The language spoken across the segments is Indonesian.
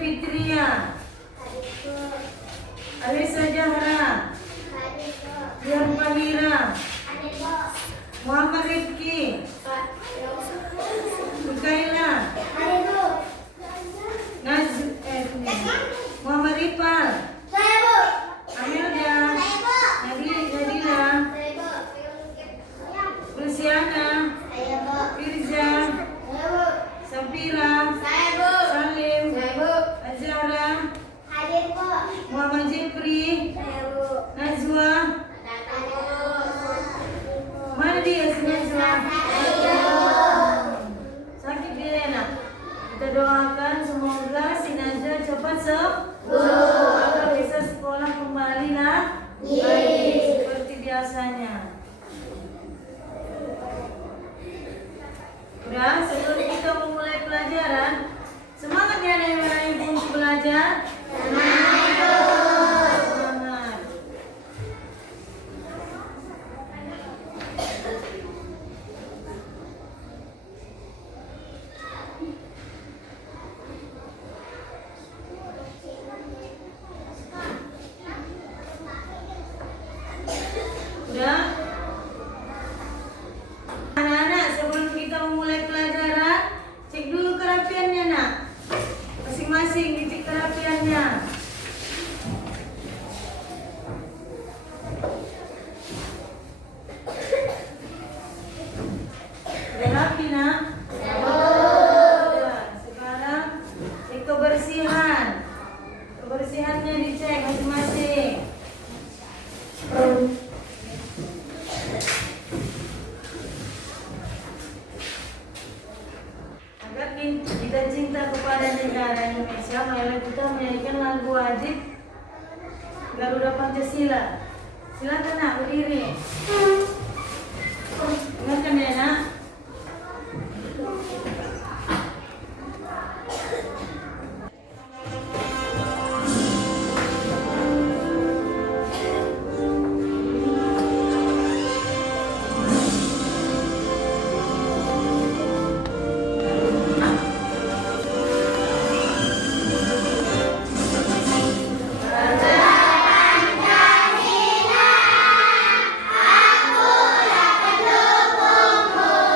Fitria. Alisa Jahra. Dian Pamira. Muhammad Rifki. Bukaila. Muhammad Rifal. Amelia. Nadila. Luciana. Firza. Safira. Salim. Azhara. Muhammad Jepri. Najwa. Mana dia si Najwa? Sakit dia enak. Kita doakan semoga si Najwa cepat sembuh agar bisa sekolah kembali lagi seperti biasanya. Udah, sebelum kita memulai pelajaran, semangat ya anak-anak yang untuk belajar. Semangat. Udah? Anak-anak, sebelum kita memulai pelajaran, cek dulu kerapiannya, nak. Masing-masing dicek kerapiannya. Udah rapi, nak? Udah. Sekarang cek kebersihan. Kebersihannya dicek masing-masing. Agar kita cinta kepada negara Indonesia, marilah kita menyanyikan lagu wajib Garuda Pancasila. Silakan, nak, berdiri. Dengarkan ya, nak. Aku dapat dukungmu.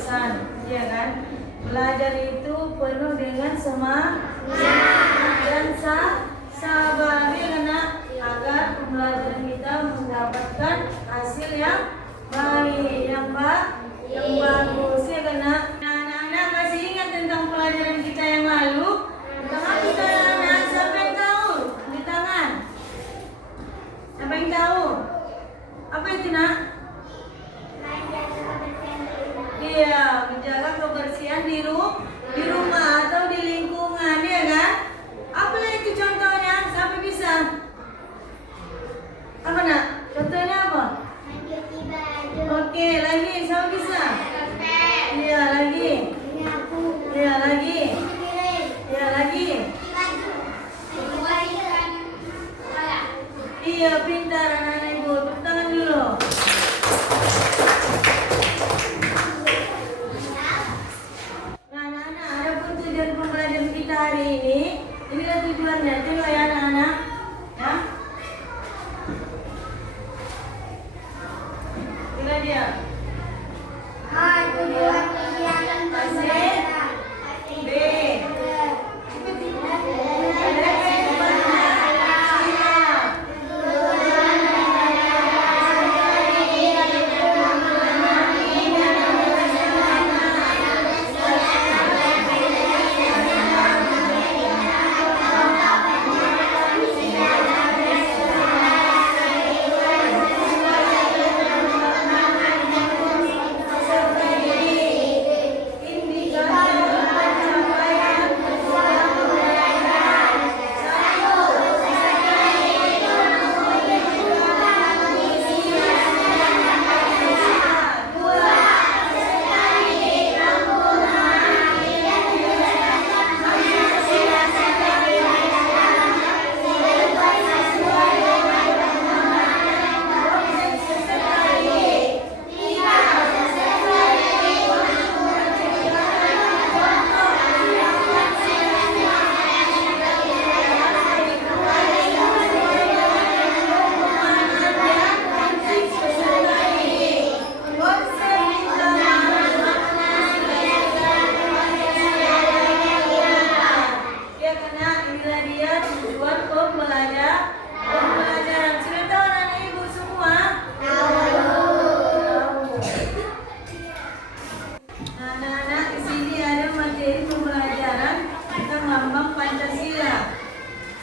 bosan, ya kan? Belajar itu penuh dengan semangat dan sabar, ya kan? Agar pembelajaran kita mendapatkan hasil yang baik, yang bagus, ya kan? Nah, anak-anak masih ingat tentang pelajaran kita yang lalu? Tentang apa kita, anak? Siapa yang tahu? Di tangan. Siapa yang tahu? Apa itu, nak? Iya, menjaga kebersihan di rumah atau di lingkungan, ya kan? Apalah itu contohnya? Siapa bisa? Apa, nak? Contohnya apa? Oke, lagi. Siapa bisa? Iya, lagi. Iya, lagi. Iya, lagi. Iya, pintar anak-anak ibu. Tepuk tangan dulu. Nah, anak-anak, ada pun tujuan pembelajaran kita hari ini. Inilah tujuannya. Tengok ya, anak-anak. Ya. Inilah dia.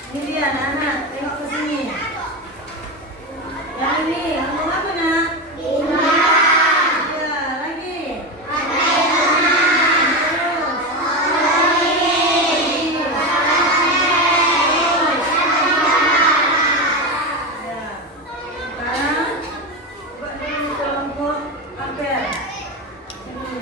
Ini dia anak-anak, tengok ke sini. Yang ini, ngomong apa, nak? Ya, lagi. Ya. Sekarang buat dulu kelompok apel. Ini.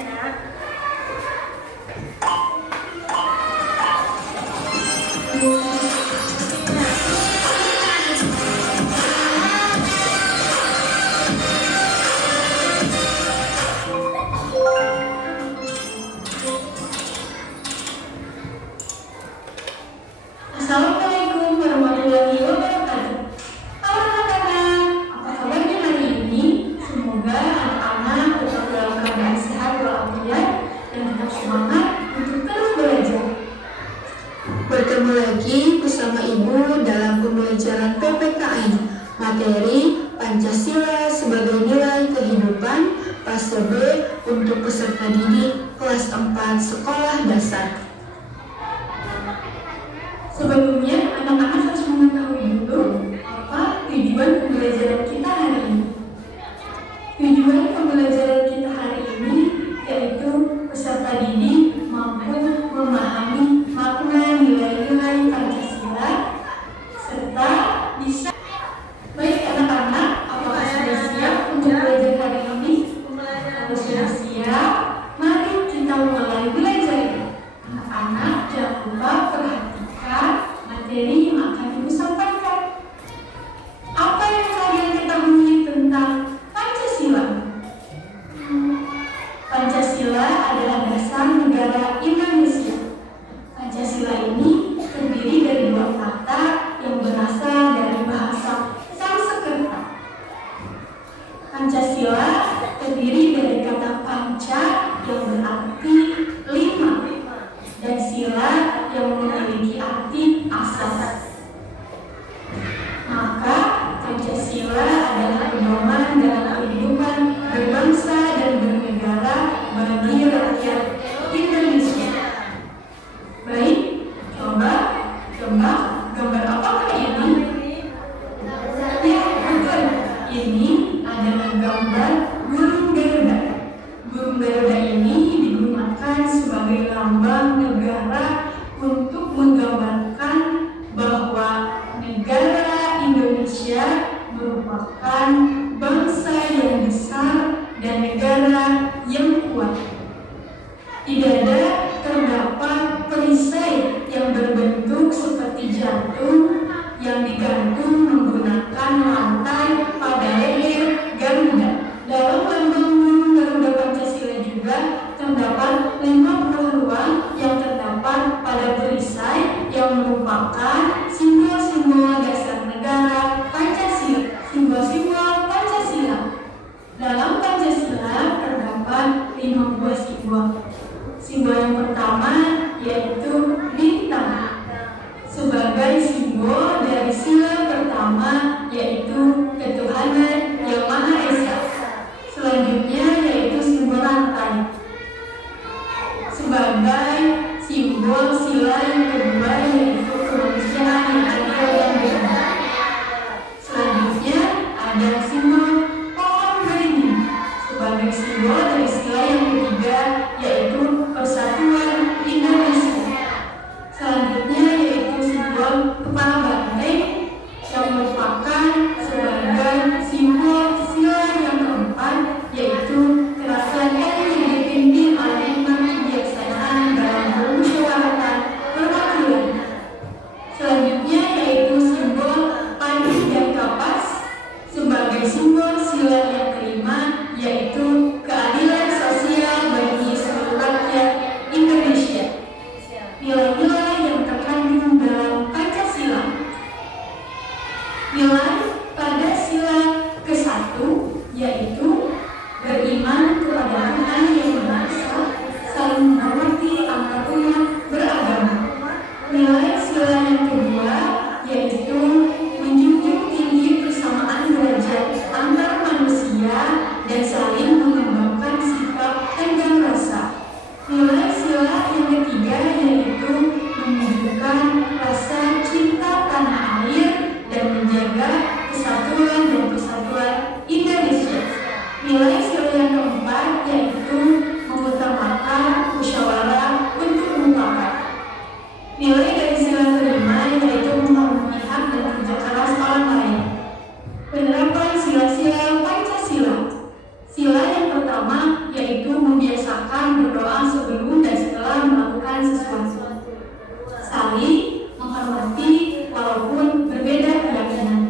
ya nak. Assalamualaikum warahmatullahi wabarakatuh. Halo anak-anak, apa kabarnya hari ini? Semoga anak-anak tetap dalam keadaan sehat walafiat dan tetap semangat untuk terus belajar. Bertemu lagi bersama Ibu dalam pembelajaran PPKN materi Pancasila sebagai nilai kehidupan fase B untuk peserta didik kelas 4 sekolah dasar. Sebelumnya, anak-anak harus mengetahui dulu apa tujuan pembelajaran kita hari ini. Tujuan pembelajaran kita hari ini yaitu peserta didik mampu memahami makna nilai-nilai Pancasila serta bisa. Baik anak-anak, apakah sudah siap untuk belajar hari ini? Kalau sudah siap, mari kita mulai belajar. Anak-anak jangan lupa perhatikan materi yang akan Ibu sampaikan. Apa yang kalian ketahui tentang Pancasila? Pancasila adalah dasar negara Indonesia. Pancasila ini terdiri dari dua kata yang berasal dari bahasa Sanskerta. Pancasila terdiri dari kata panca yang berarti lima dan sila yang memiliki arti asas. Maka Pancasila adalah pedoman dalam kehidupan berbangsa dan bernegara bagi rakyat Indonesia. Baik, coba gambar apakah ini? Ya, betul. Ini adalah gambar burung Garuda. Burung Garuda ini digunakan sebagai lambang negara untuk menggambarkan bahwa negara Indonesia merupakan bangsa yang besar dan negara yang kuat. Di dada terdapat perisai yang berbentuk seperti jantung yang digantung menggunakan rantai pada leher Garuda. Dalam lambang burung Garuda Pancasila juga terdapat 5 buah ruang yang terdapat pada perisai yang merupakan simbol-simbol dasar negara Pancasila. Simbol-simbol Pancasila. Dalam Pancasila terdapat 5 buah simbol. Simbol yang pertama yaitu bintang sebagai simbol dari sila pertama yaitu ketuhanan yang Maha Esa. Selanjutnya yaitu simbol rantai dianjurkan berdoa sebelum dan setelah melakukan sesuatu. Saling menghormati walaupun berbeda keyakinan.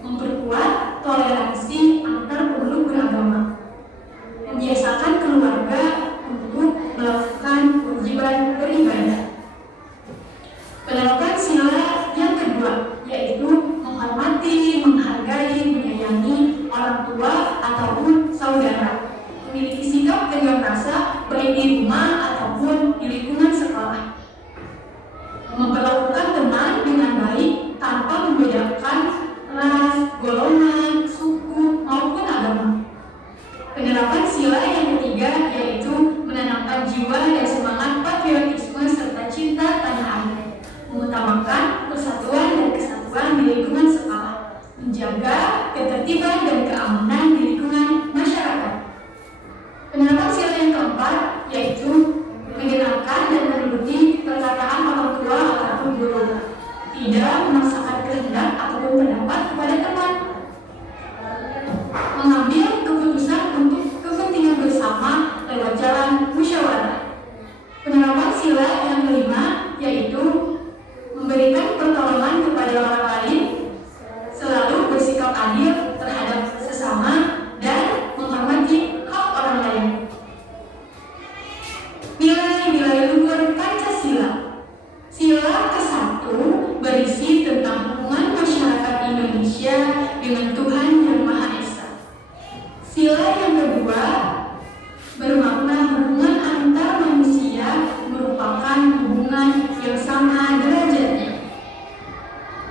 Memperkuat toleransi antar pemeluk beragama. Membiasakan keluarga untuk melakukan kewajiban beribadah. Menerapkan sila yang kedua, yaitu menghormati, menghargai, menyayangi orang tua ataupun saudara. Memiliki sikap tegang rasa baik di rumah ataupun di lingkungan sekolah. Memperlakukan teman dengan baik tanpa membedakan ras, golongan, suku, maupun agama. Penerapan sila yang ketiga yaitu menanamkan jiwa dan semangat patriotisme serta cinta tanah air. Mengutamakan persatuan dan kesatuan di lingkungan sekolah. Menjaga ketertiban dan keamanan di lingkungan masyarakat. Penerapan sila yang keempat yaitu mendengarkan dan menuruti perkataan orang tua ataupun guru. Tidak memaksakan kehendak ataupun pendapat kepada teman. Mengambil keputusan untuk kepentingan bersama lewat jalan musyawarah. Penerapan sila yang kelima yaitu memberikan pertolongan kepada orang lain, selalu bersikap adil terhadap sesama dan menghormati hak orang lain. Nilai-nilai luhur Pancasila. Sila ke-1 berisi tentang hubungan masyarakat Indonesia dengan Tuhan Yang Maha Esa. Sila yang kedua bermakna hubungan antar manusia merupakan hubungan yang sama derajatnya.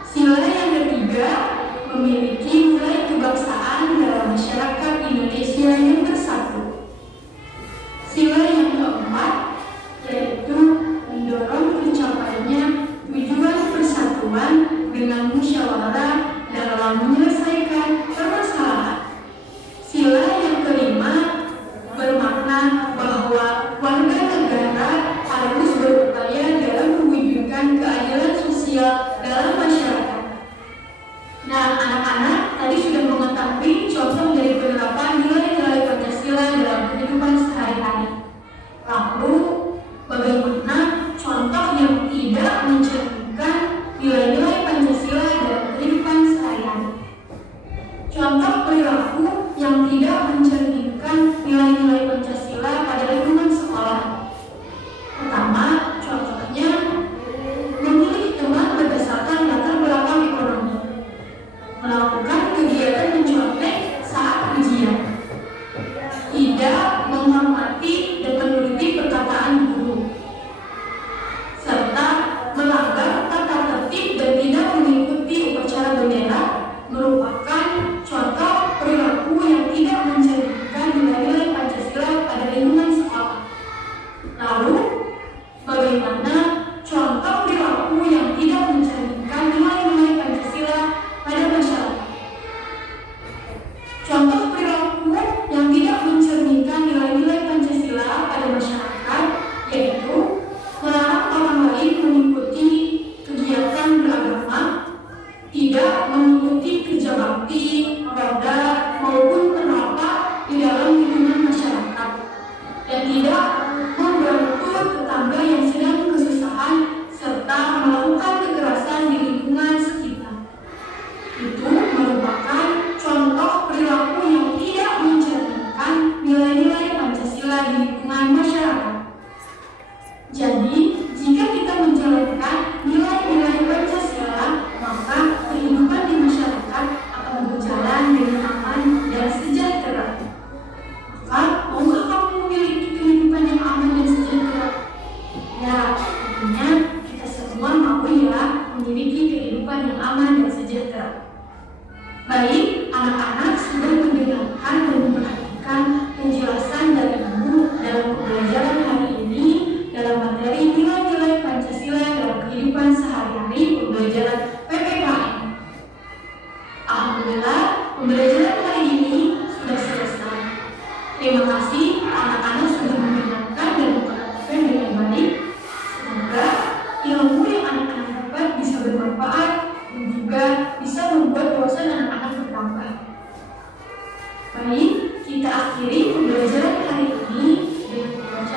Sila yang ketiga memiliki nilai kebangsaan dalam masyarakat Indonesia yang bersatu. Sila yang keempat yaitu mendorong tercapainya tujuan persatuan dengan musyawarah dalam menyelesaikan permasalahan. Sila yang kelima bermakna bahwa warga negara harus berupaya dalam mewujudkan keadilan sosial dalam masyarakat. Nah, anak-anak tadi sudah mengetahui contoh dari penerapan nilai-nilai Pancasila dalam kehidupan sehari-hari. Lalu, bagaimana contoh yang tidak mencerminkan nilai-nilai Pancasila dalam kehidupan sehari-hari? Contoh perilaku yang tidak mencerminkan nilai-nilai Pancasila pada lingkungan sekolah. Pertama, contohnya memilih teman berdasarkan latar belakang ekonomi, melakukan kegiatan mencontek saat ujian, tidak menghormati dan menuruti perkataan guru, serta melanggar tata tertib dan tidak mengikuti upacara bendera merupakan contoh perilaku yang tidak mencerminkan nilai-nilai Pancasila pada lingkungan sekolah. Lalu, bagaimana contoh perilaku yang tidak mencerminkan nilai-nilai Pancasila pada masyarakat? Contoh perilaku yang tidak mencerminkan nilai-nilai Pancasila pada masyarakat yaitu melarang orang lain mengikuti kegiatan beragama, tidak mengikuti kerja bakti, roda, maupun penerapan di dalam lingkungan masyarakat, dan tidak membantu tetangga yang sedang kesusahan serta melakukan kekerasan di lingkungan sekitar. Itu merupakan contoh perilaku yang tidak mencerminkan nilai-nilai Pancasila di lingkungan masyarakat. Jadi, jika kita menjalankan nilai-nilai Pancasila, maka kehidupan di masyarakat akan berjalan dengan aman dan sejahtera. Maka, maukah kamu memiliki kehidupan yang aman dan sejahtera? Ya, tentunya kita semua mau ya memiliki kehidupan yang aman dan sejahtera. Baik, anak-anak sudah mendengarkan dan memperhatikan penjelasan dari Ibu dalam pembelajaran hari ini dalam materi nilai-nilai Pancasila dalam kehidupan sehari-hari pembelajaran PPKN. Alhamdulillah, pembelajaran hari ini sudah selesai. Terima kasih anak-anak sudah mendengarkan dan memperhatikan dengan baik. Semoga ilmu yang anak-anak dapat bisa bermanfaat dan juga bisa membuat wawasan anak-anak bertambah. Baik, kita akhiri pembelajaran hari ini dengan membaca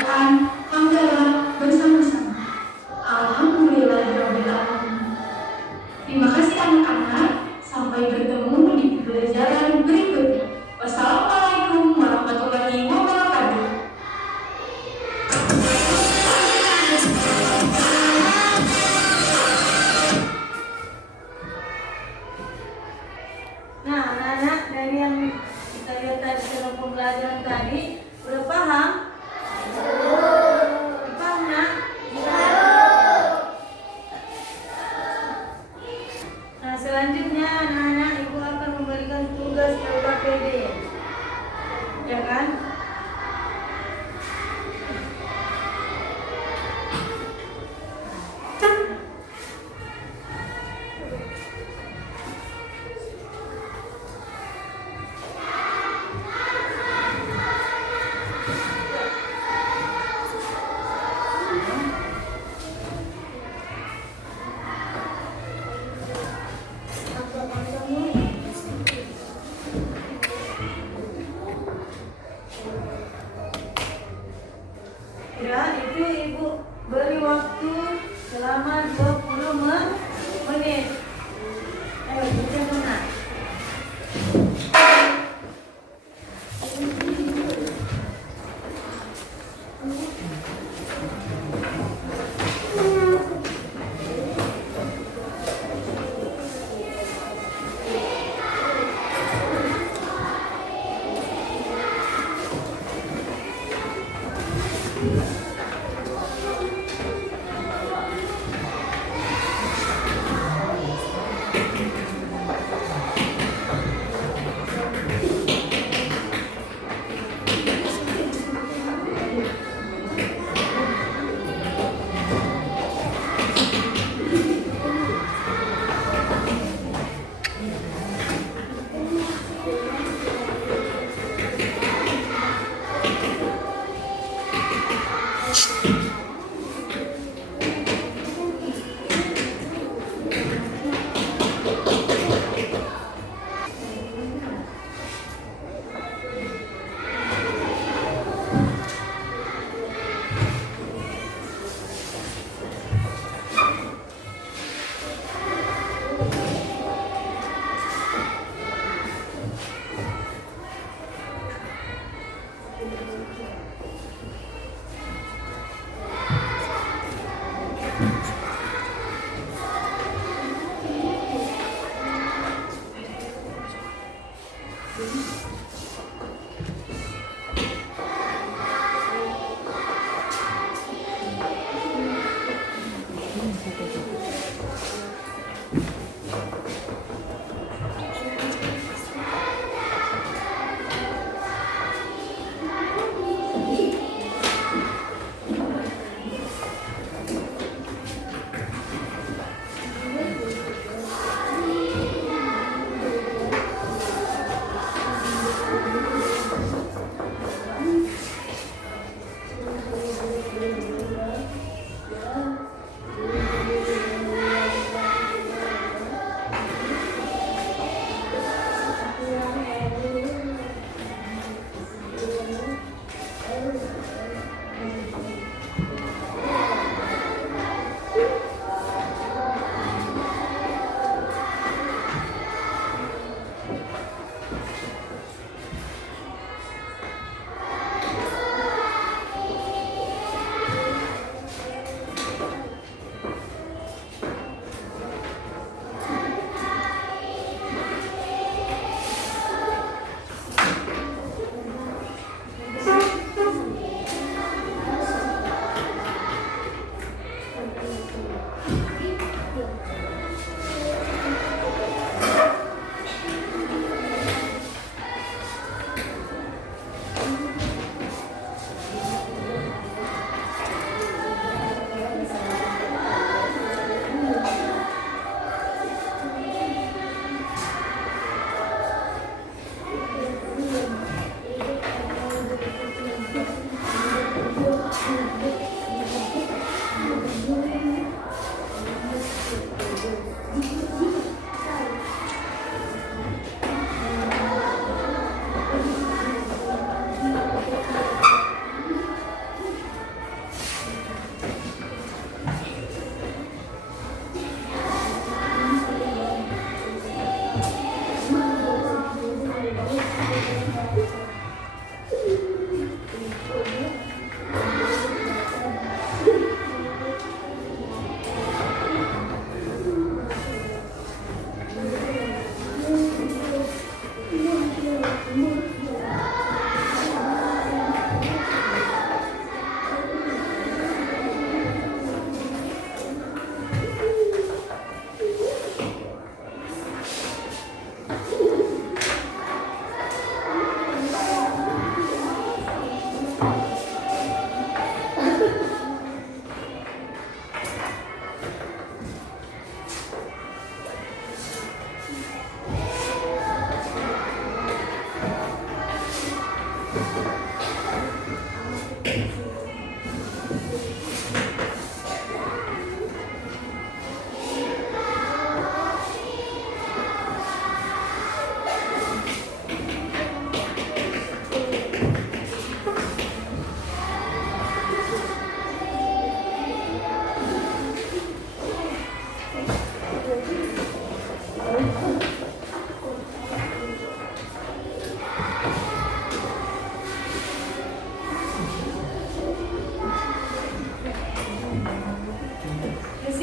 Ya, itu Ibu beri waktu selama 20 menit. Ayo, baca mana?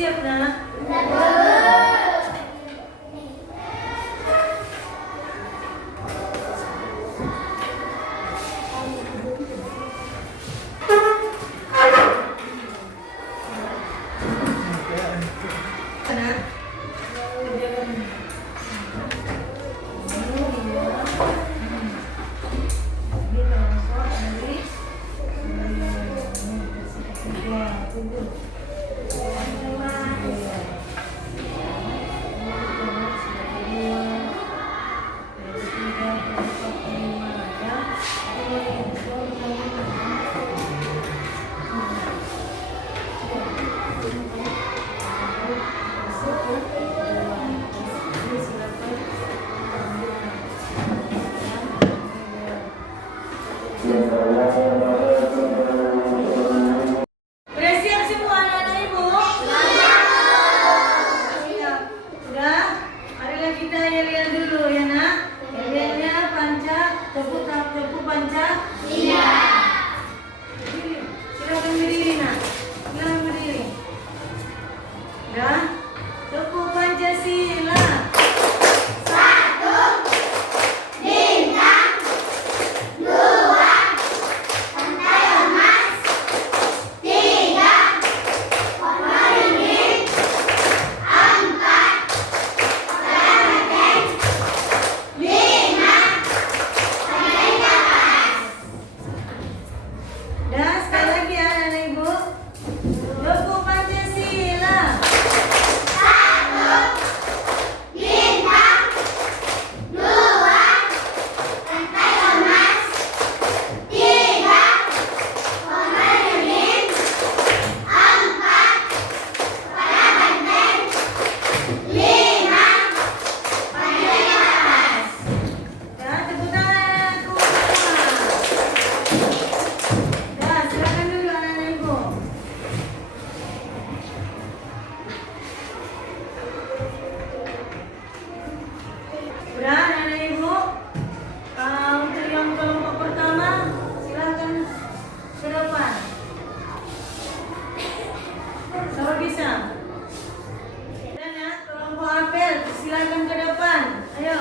siap nak? Nak? Udah siap semua anak-anak ibu? Siap. Udah? Marilah kita yel-yel dulu ya nak. Yel-yelnya panca, tepuk panca. Iya. Silakan berdiri nak. Silakan berdiri. Udah? Tepuk Pancasila. Dan sekali lagi ya anak ibu. Tepuk Pancasila. Dan tepuk tangan anakku semua. Dan silakan dulu anak-anak ibu. Udah anak-anak ibu. Untuk yang kelompok pertama silakan ke depan. Kalau bisa. Dan ya kelompok apel silakan ke depan. Ayo.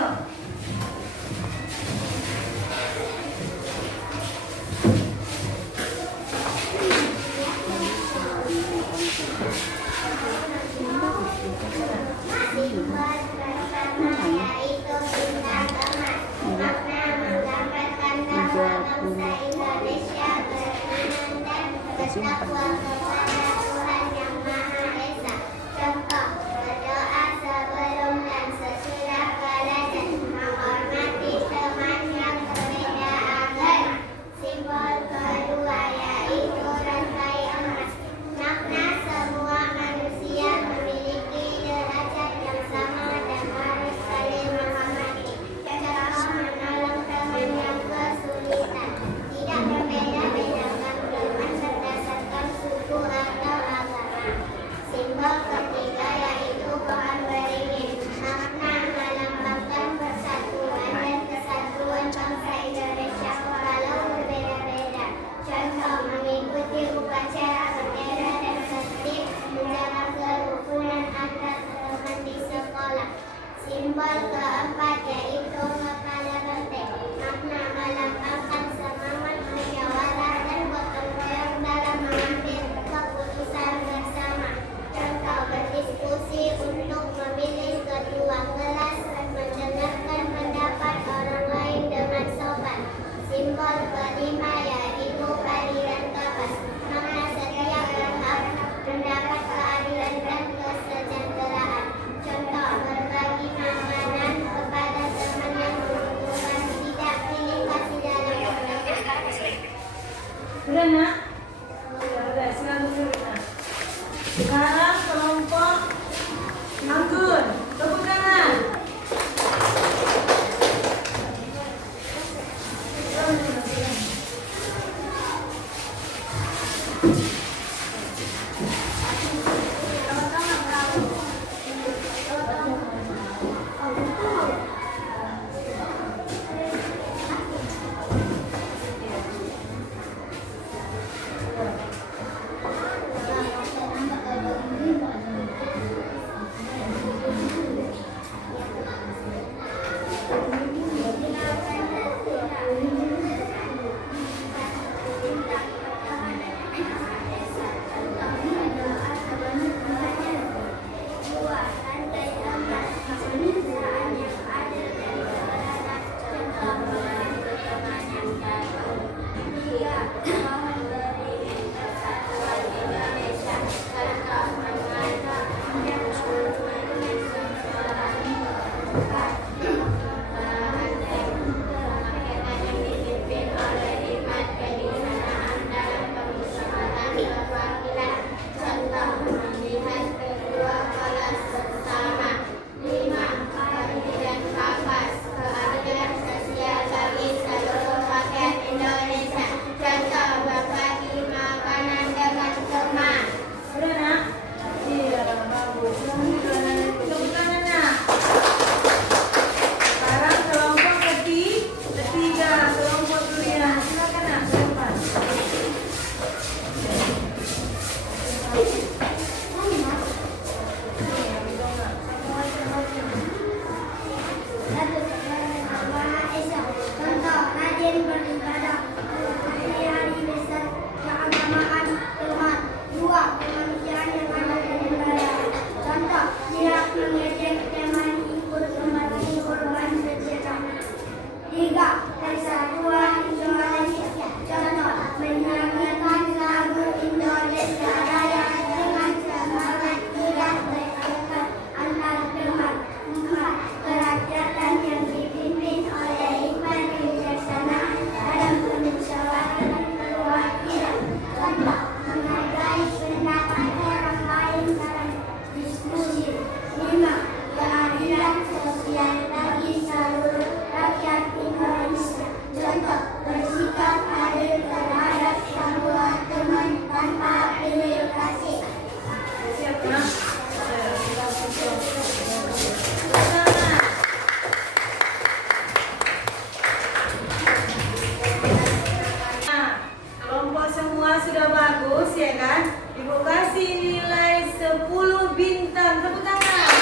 Yaitu bintang emas, makna menggambarkan bahwa bangsa Indonesia beriman dan bertakwa kepada Tuhan Yang Maha Esa. Contoh, berdoa sebelum dan sesudah belajar, menghormati teman yang berbeda agama. Simbol kedua yaitu rantai emas, makna semua manusia memiliki derajat yang sama dan harus saling menghormati. Contoh, menolong teman yang kesulitan, tidak berbeda-bedakan teman berdasarkan suku atau agama. Simbol ketiga yaitu pohon beringin, makna melambangkan persatuan dan kesatuan bangsa Indonesia walau berbeda-beda. Contoh, mengikuti upacara bendera dan tertib, menjaga kerukunan antar teman di sekolah. Simbol keempat yaitu kepala benteng, makna melambangkan semangat musyawarah dan gotong royong dalam mengambil keputusan bersama. Contoh, berdiskusi untuk memilih ketua kelas, mendengarkan pendapat orang lain dengan sopan. Simbol kelima yaitu keadilan kapas, makna setiap berhak mendapat keadilan dan kesejahteraan. Contoh, berbagi makanan kepada teman yang membutuhkan, tidak pilih kasih dalam pertanyaan. Udah nak? Udah silakan dulu nak. Sekarang kelompok anggun. Tepuk tangan. ya kan? Ibu kasih nilai 10 bintang. Tepuk tangan.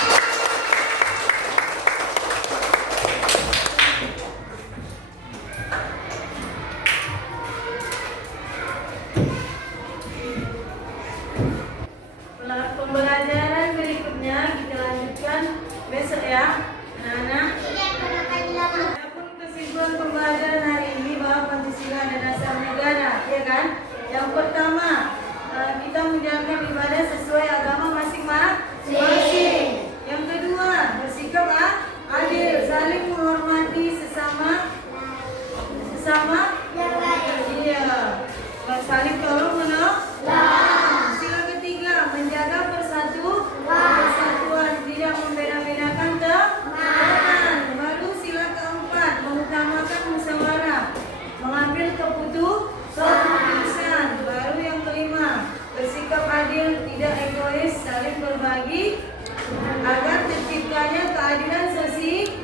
Pembelajaran berikutnya kita lanjutkan besok ya, anak-anak. Adapun kesimpulan pembelajaran hari ini bahwa Pancasila adalah dasar negara, ya kan? Yang pertama, kita menjalankan ibadah sesuai agama masing-masing. Yang kedua, bersikap adil, saling menghormati sesama. Iya, saling tolong menolong. Sila ketiga, menjaga persatuan, tidak membeda-bedakan teman. Baru sila keempat, mengutamakan musyawarah, mengambil keputusan. Baru yang kelima, bersikap adil, tidak egois, saling berbagi agar terciptanya keadilan sosial.